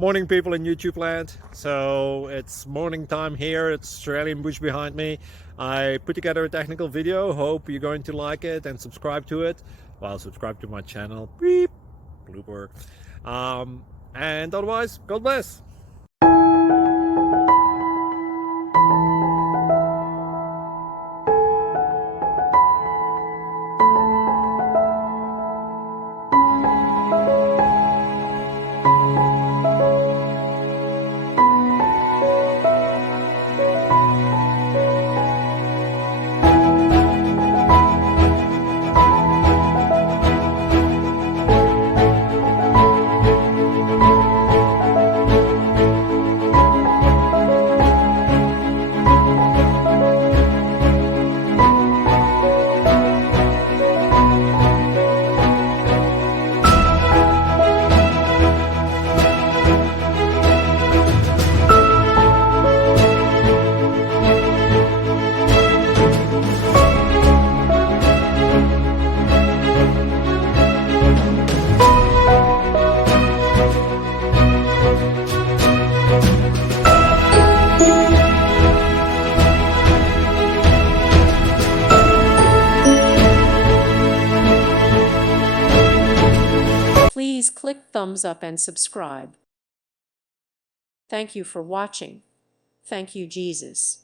Morning, people in YouTube land. So it's morning time here. It's Australian bush behind me. I put together a technical video. Hope you're going to like it and subscribe to it. Well, subscribe to my channel. Beep. Blooper. And otherwise, God bless. Please click thumbs up and subscribe. Thank you for watching. Thank you, Jesus.